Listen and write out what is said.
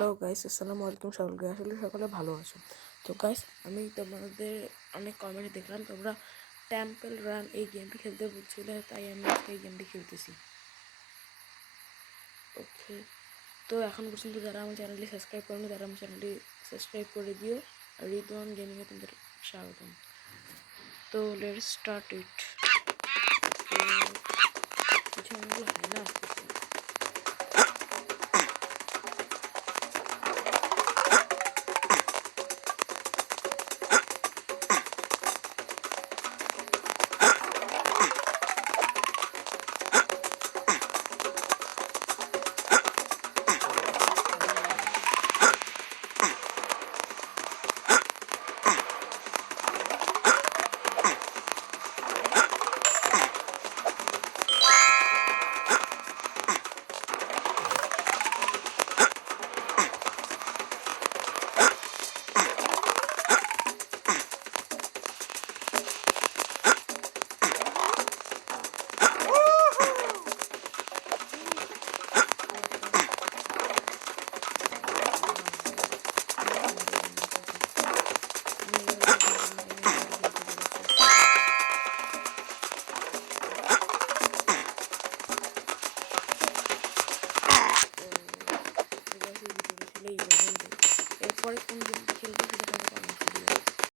Hello guys, আসসালামু আলাইকুম সকলকে। আসলে সকলে ভালো আছো তো গাইস? আমি তোমাদের অনেক কমেন্টে দেখলাম তোমরা টেম্পল রান এই গেমটি খেলতে বলছিলে, তাই আমি আজকে এই গেমটি খেলতেছি। ওকে, তো এখন পর্যন্ত যারা আমার চ্যানেলটি সাবস্ক্রাইব করেনি তারা আমার চ্যানেলটি সাবস্ক্রাইব করে দিও। রিদওয়ান গেমিংয়ে তোমাদের স্বাগতম। তো লেটস স্টার্ট ইট। কিছু হয় না, আসতেছে।